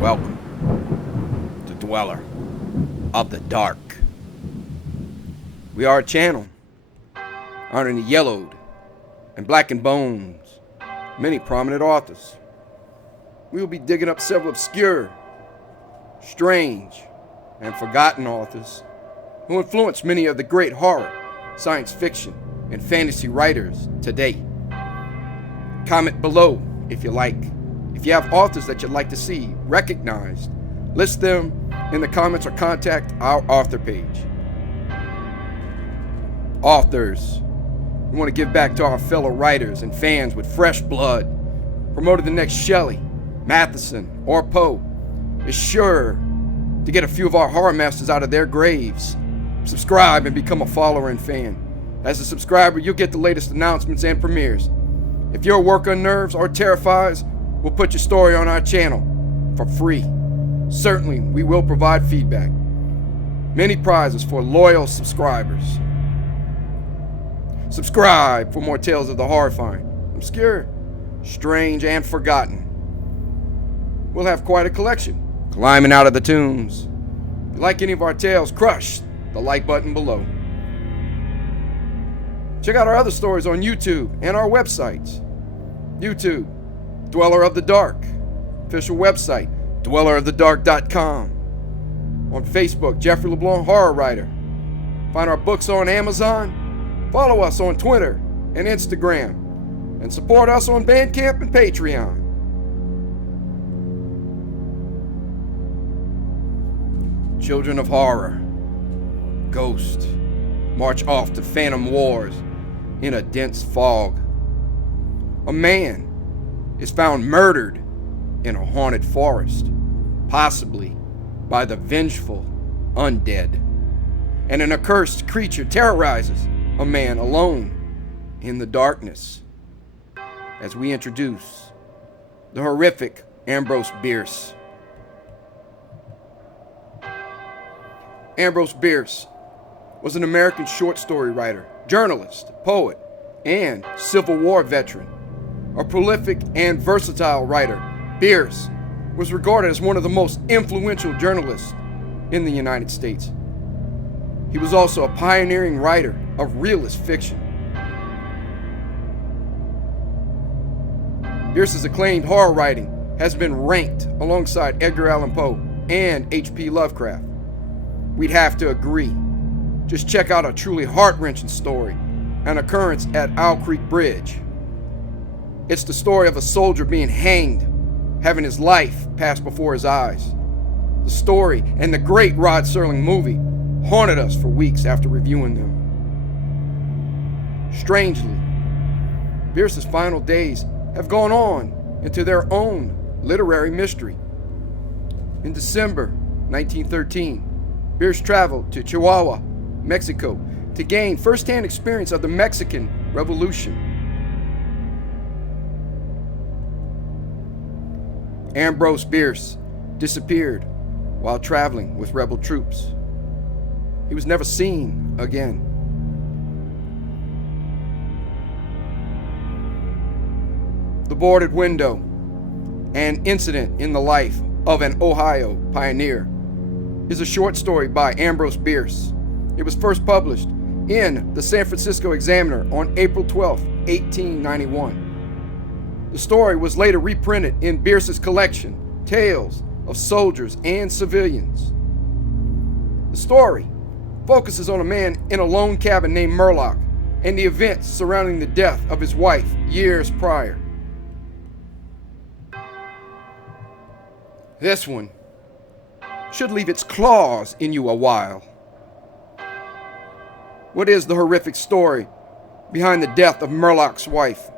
Welcome to Dweller of the Dark. We are a channel honoring the yellowed and blackened bones of many prominent authors. We will be digging up several obscure, strange, and forgotten authors who influenced many of the great horror, science fiction, and fantasy writers today. Comment below if you like. If you have authors that you'd like to see recognized, list them in the comments or contact our author page. Authors, we want to give back to our fellow writers and fans with fresh blood. Promoting the next Shelley, Matheson, or Poe is sure to get a few of our horror masters out of their graves. Subscribe and become a follower and fan. As a subscriber, you'll get the latest announcements and premieres. If your work unnerves or terrifies, we'll put your story on our channel for free. Certainly, we will provide feedback. Many prizes for loyal subscribers. Subscribe for more tales of the horrifying, obscure, strange, and forgotten. We'll have quite a collection. Climbing out of the tombs. If you like any of our tales, crush the like button below. Check out our other stories on YouTube and our websites. YouTube, Dweller of the Dark. Official website, dwellerofthedark.com. On Facebook, Jeffrey LeBlanc Horror Writer. Find our books on Amazon. Follow us on Twitter and Instagram. And support us on Bandcamp and Patreon. Children of horror. Ghost. March off to phantom wars in a dense fog. A man is found murdered in a haunted forest, possibly by the vengeful undead. And an accursed creature terrorizes a man alone in the darkness. As we introduce the horrific Ambrose Bierce. Ambrose Bierce was an American short story writer, journalist, poet, and Civil War veteran. A prolific and versatile writer, Bierce was regarded as one of the most influential journalists in the United States. He was also a pioneering writer of realist fiction. Bierce's acclaimed horror writing has been ranked alongside Edgar Allan Poe and H.P. Lovecraft. We'd have to agree. Just check out a truly heart-wrenching story, an occurrence at Owl Creek Bridge. It's the story of a soldier being hanged, having his life pass before his eyes. The story and the great Rod Serling movie haunted us for weeks after reviewing them. Strangely, Bierce's final days have gone on into their own literary mystery. In December 1913, Bierce traveled to Chihuahua, Mexico, to gain first-hand experience of the Mexican Revolution. Ambrose Bierce disappeared while traveling with rebel troops. He was never seen again. The Boarded Window, an incident in the life of an Ohio pioneer, is a short story by Ambrose Bierce. It was first published in the San Francisco Examiner on April 12, 1891. The story was later reprinted in Bierce's collection, Tales of Soldiers and Civilians. The story focuses on a man in a lone cabin named Murlock and the events surrounding the death of his wife years prior. This one should leave its claws in you a while. What is the horrific story behind the death of Murlock's wife?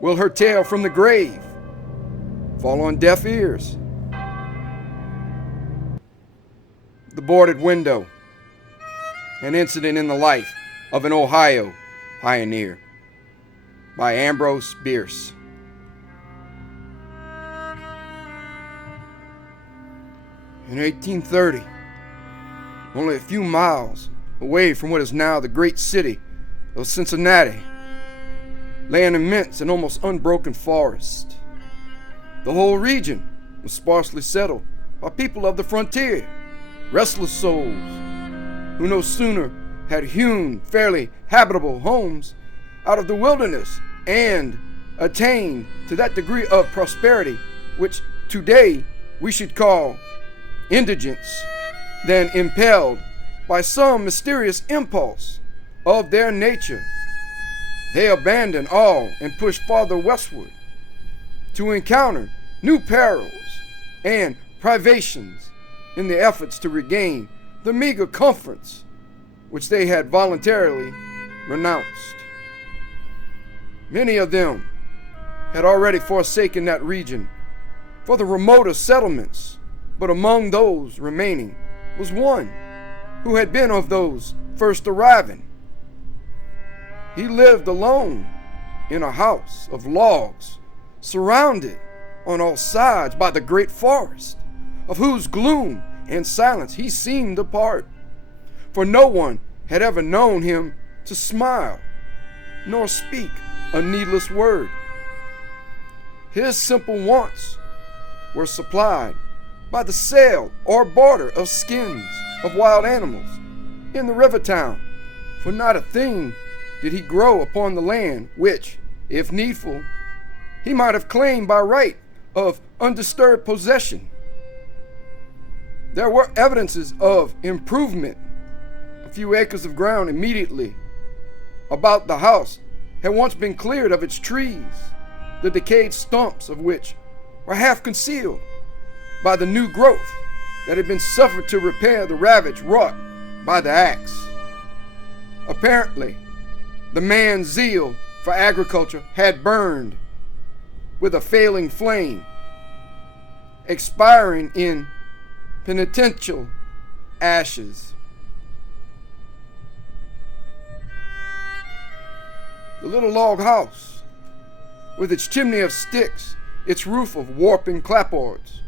Will her tale from the grave fall on deaf ears? The Boarded Window, an incident in the life of an Ohio pioneer, by Ambrose Bierce. In 1830, only a few miles away from what is now the great city of Cincinnati, lay an immense and almost unbroken forest. The whole region was sparsely settled by people of the frontier, restless souls, who no sooner had hewn fairly habitable homes out of the wilderness and attained to that degree of prosperity which today we should call indigence, than impelled by some mysterious impulse of their nature, they abandoned all and pushed farther westward to encounter new perils and privations in the efforts to regain the meager comforts which they had voluntarily renounced. Many of them had already forsaken that region for the remoter settlements, but among those remaining was one who had been of those first arriving. He lived alone in a house of logs, surrounded on all sides by the great forest, of whose gloom and silence he seemed a part, for no one had ever known him to smile, nor speak a needless word. His simple wants were supplied by the sale or barter of skins of wild animals in the river town, for not a thing did he grow upon the land which, if needful, he might have claimed by right of undisturbed possession. There were evidences of improvement. A few acres of ground immediately about the house had once been cleared of its trees, the decayed stumps of which were half concealed by the new growth that had been suffered to repair the ravage wrought by the axe. Apparently, the man's zeal for agriculture had burned with a failing flame, expiring in penitential ashes. The little log house, with its chimney of sticks, its roof of warping clapboards,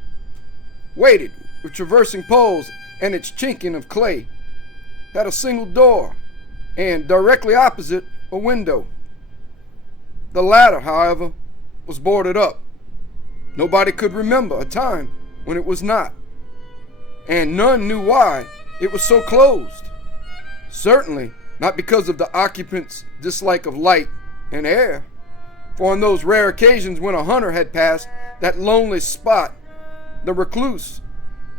weighted with traversing poles and its chinking of clay, had a single door and directly opposite a window. The latter, however, was boarded up. Nobody could remember a time when it was not, and none knew why it was so closed. Certainly not because of the occupant's dislike of light and air, for on those rare occasions when a hunter had passed that lonely spot, the recluse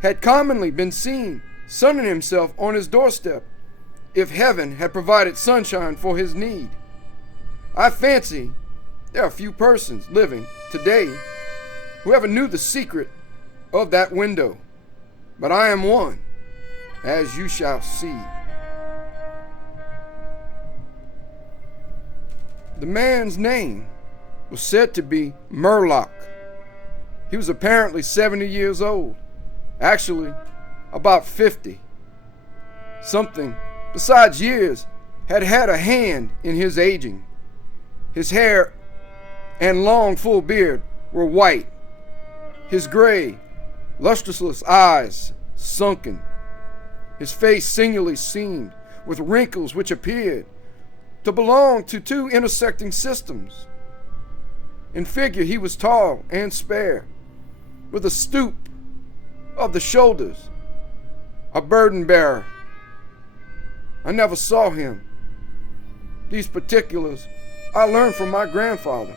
had commonly been seen sunning himself on his doorstep, if heaven had provided sunshine for his need. I fancy there are few persons living today who ever knew the secret of that window, but I am one, as you shall see. The man's name was said to be Murlock. He was apparently 70 years old, actually about 50. Something besides years had had a hand in his aging. His hair and long full beard were white, his gray, lustreless eyes sunken, his face singularly seamed with wrinkles which appeared to belong to two intersecting systems. In figure he was tall and spare, with a stoop of the shoulders, a burden bearer. I never saw him. These particulars I learned from my grandfather,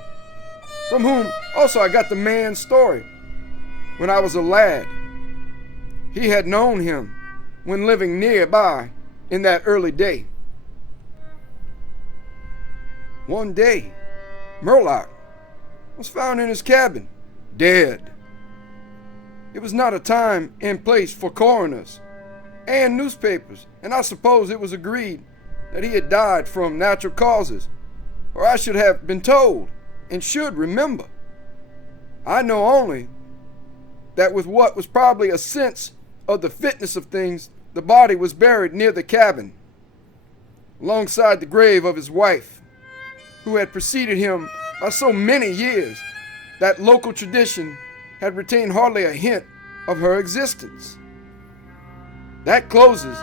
from whom also I got the man's story when I was a lad. He had known him when living nearby in that early day. One day, Murlock was found in his cabin, dead. It was not a time and place for coroners and newspapers, and I suppose it was agreed that he had died from natural causes, or I should have been told and should remember. I know only that with what was probably a sense of the fitness of things, the body was buried near the cabin, alongside the grave of his wife, who had preceded him by so many years that local tradition had retained hardly a hint of her existence. That closes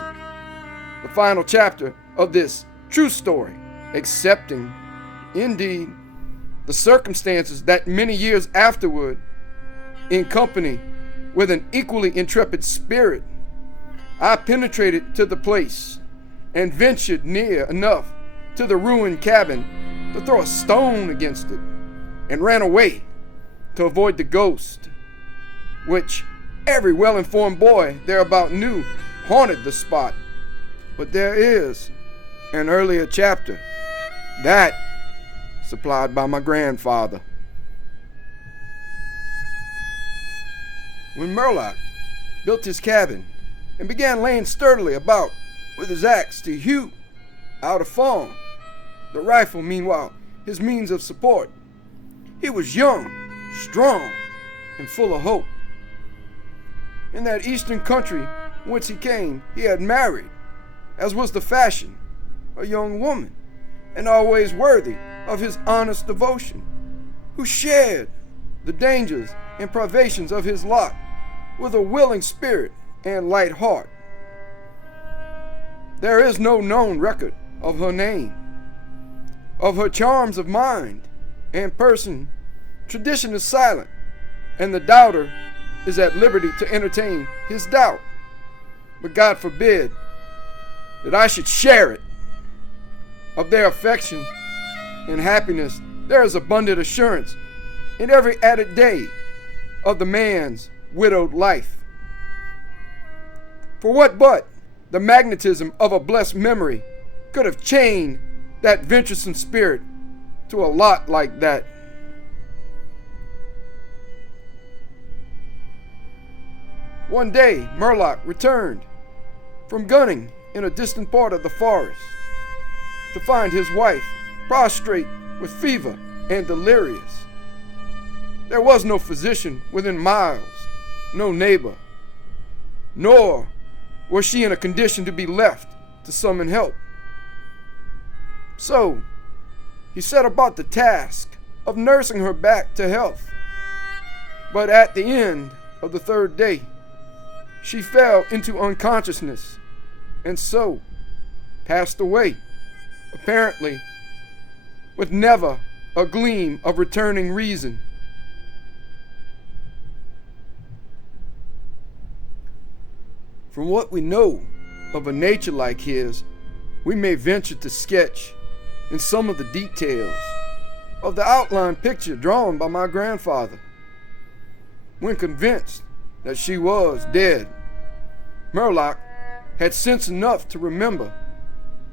the final chapter of this true story, excepting, indeed, the circumstances that many years afterward, in company with an equally intrepid spirit, I penetrated to the place and ventured near enough to the ruined cabin to throw a stone against it, and ran away to avoid the ghost, which every well-informed boy thereabout knew haunted the spot. But there is an earlier chapter, that supplied by my grandfather. When Murloc built his cabin and began laying sturdily about with his axe to hew out a farm, the rifle meanwhile his means of support, he was young, strong, and full of hope. In that eastern country whence he came, he had married, as was the fashion, a young woman, and always worthy of his honest devotion, who shared the dangers and privations of his lot with a willing spirit and light heart. There is no known record of her name. Of her charms of mind and person, tradition is silent, and the doubter is at liberty to entertain his doubt. But God forbid that I should share it. Of their affection and happiness, there is abundant assurance in every added day of the man's widowed life. For what but the magnetism of a blessed memory could have chained that venturesome spirit to a lot like that? One day, Murloc returned from gunning in a distant part of the forest to find his wife prostrate with fever and delirious. There was no physician within miles, no neighbor, nor was she in a condition to be left to summon help. So, he set about the task of nursing her back to health. But at the end of the third day, she fell into unconsciousness and so passed away, apparently with never a gleam of returning reason. From what we know of a nature like his, we may venture to sketch in some of the details of the outline picture drawn by my grandfather. When convinced that she was dead, Murloc had sense enough to remember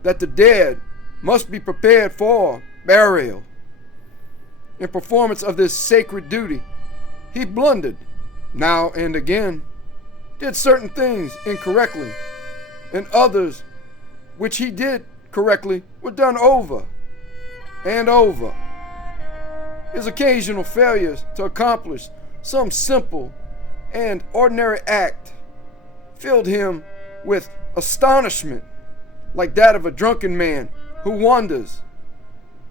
that the dead must be prepared for burial. In performance of this sacred duty, he blundered now and again, did certain things incorrectly, and others which he did correctly were done over and over. His occasional failures to accomplish some simple and ordinary act filled him with astonishment, like that of a drunken man who wonders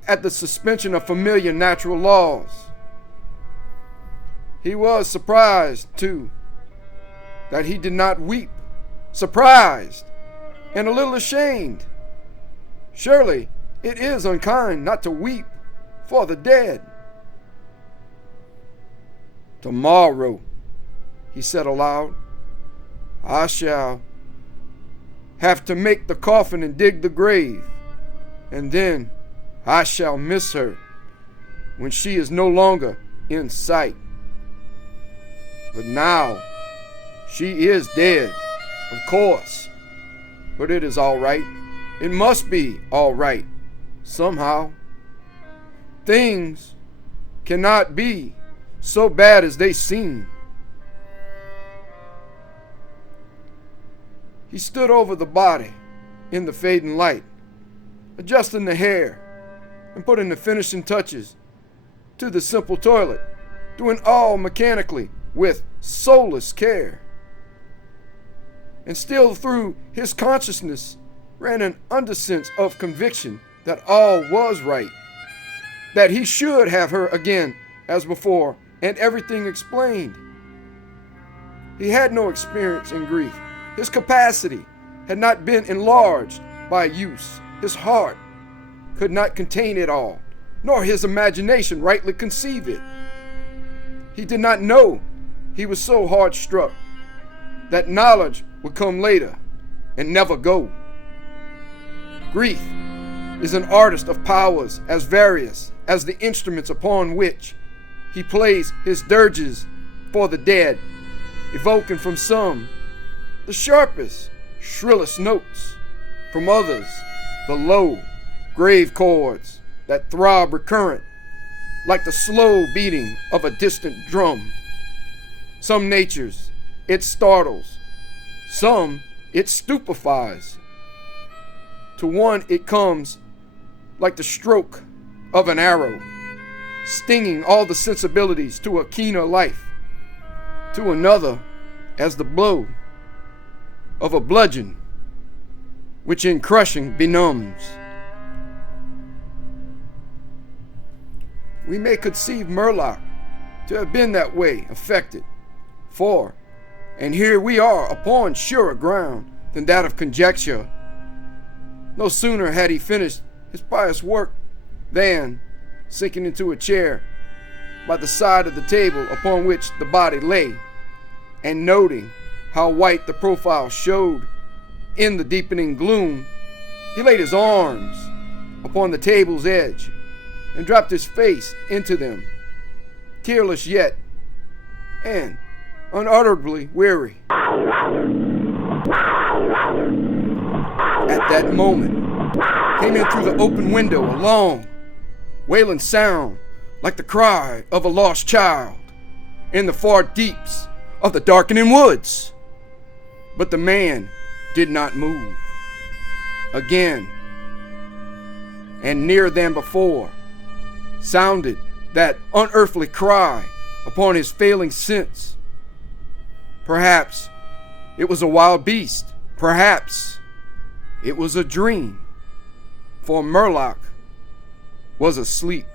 at the suspension of familiar natural laws. He was surprised, too, that he did not weep, surprised and a little ashamed. Surely it is unkind not to weep for the dead. Tomorrow, he said aloud, I shall have to make the coffin and dig the grave, and then I shall miss her when she is no longer in sight. But now she is dead, of course, but it is all right. It must be all right, somehow. Things cannot be so bad as they seem. He stood over the body in the fading light, adjusting the hair and putting the finishing touches to the simple toilet, doing all mechanically with soulless care. And still through his consciousness ran an undersense of conviction that all was right, that he should have her again as before, and everything explained. He had no experience in grief. His capacity had not been enlarged by use. His heart could not contain it all. nor his imagination rightly conceive it. He did not know he was so hard struck that knowledge would come later and never go. Grief is an artist of powers as various as the instruments upon which he plays his dirges for the dead, evoking from some the sharpest, shrillest notes, from others the low, grave chords that throb recurrent like the slow beating of a distant drum. Some natures it startles, some it stupefies. To one it comes like the stroke of an arrow, stinging all the sensibilities to a keener life. To another as the blow of a bludgeon, which in crushing benumbs. We may conceive Murloc to have been that way affected, for, and here we are upon surer ground than that of conjecture. No sooner had he finished his pious work than, sinking into a chair by the side of the table upon which the body lay, and noting how white the profile showed in the deepening gloom, he laid his arms upon the table's edge and dropped his face into them, tearless yet, and unutterably weary. At that moment came in through the open window a long, wailing sound like the cry of a lost child in the far deeps of the darkening woods. But the man did not move. Again, and nearer than before, sounded that unearthly cry upon his failing sense. Perhaps it was a wild beast. Perhaps it was a dream. For Murloc was asleep.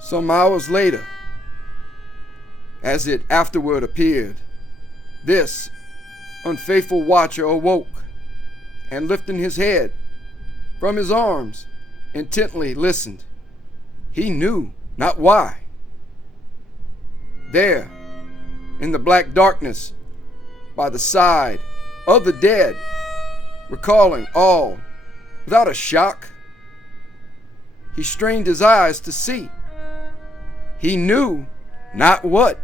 Some hours later, as it afterward appeared, this unfaithful watcher awoke, and lifting his head from his arms, intently listened. He knew not why. There, in the black darkness, by the side of the dead, recalling all without a shock, he strained his eyes to see. He knew not what.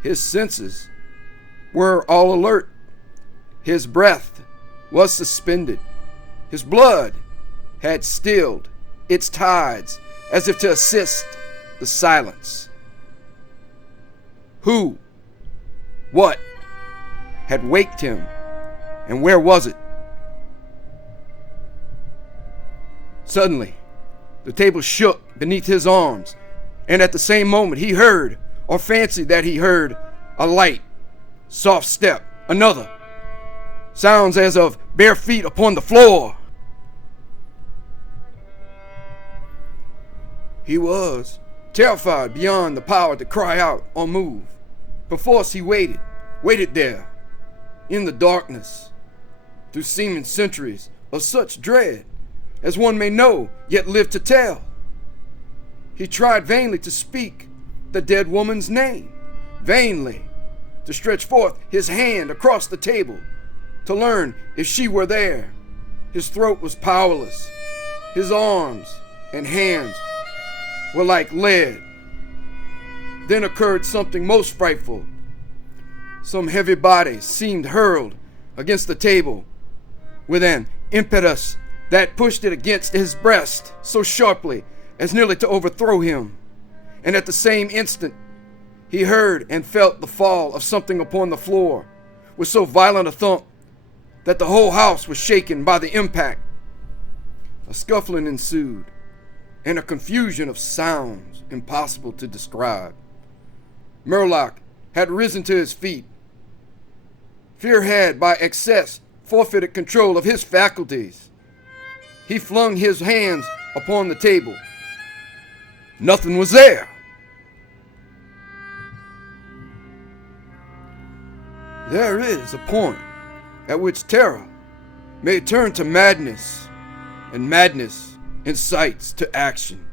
His senses were all alert. His breath was suspended. His blood had stilled its tides as if to assist the silence. Who, what, had waked him, and where was it? Suddenly, the table shook beneath his arms, and at the same moment he heard, or fancied that he heard, a light, soft step, another. Sounds as of bare feet upon the floor. He was terrified beyond the power to cry out or move. Perforce he waited there, in the darkness, through seeming centuries of such dread as one may know yet live to tell. He tried vainly to speak the dead woman's name, vainly to stretch forth his hand across the table to learn if she were there. His throat was powerless. His arms and hands were like lead. Then occurred something most frightful. Some heavy body seemed hurled against the table with an impetus that pushed it against his breast so sharply as nearly to overthrow him. And at the same instant, he heard and felt the fall of something upon the floor with so violent a thump that the whole house was shaken by the impact. A scuffling ensued, and a confusion of sounds impossible to describe. Murloc had risen to his feet. Fear had, by excess, forfeited control of his faculties. He flung his hands upon the table. Nothing was there. There is a point at which terror may turn to madness, and madness incites to action.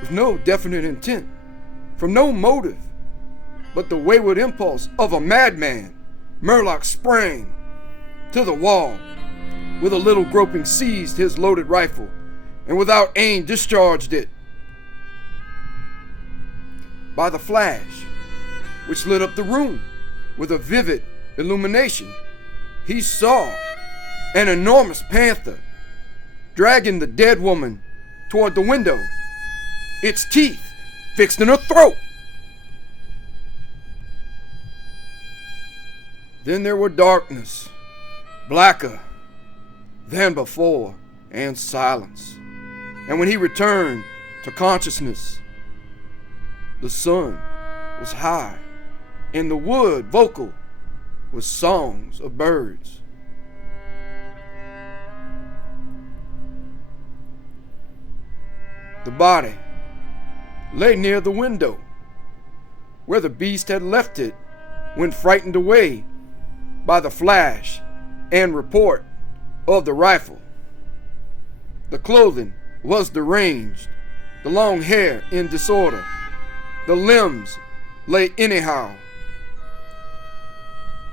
With no definite intent, from no motive, but the wayward impulse of a madman, Murloc sprang to the wall. With a little groping seized his loaded rifle, and without aim discharged it. By the flash, which lit up the room with a vivid illumination, he saw an enormous panther dragging the dead woman toward the window, its teeth fixed in her throat. Then there were darkness, blacker than before, and silence. And when he returned to consciousness, the sun was high, and the wood vocal with songs of birds. The body lay near the window, where the beast had left it when frightened away by the flash and report of the rifle. The clothing was deranged, the long hair in disorder, the limbs lay anyhow.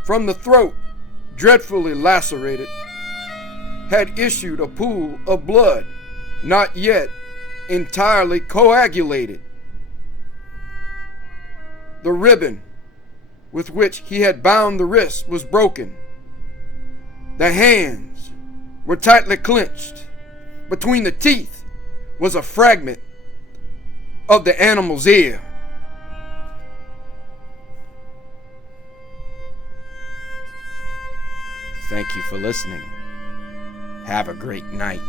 From the throat, dreadfully lacerated, had issued a pool of blood, not yet entirely coagulated. The ribbon with which he had bound the wrist was broken. The hands were tightly clenched. Between the teeth was a fragment of the animal's ear. Thank you for listening. Have a great night.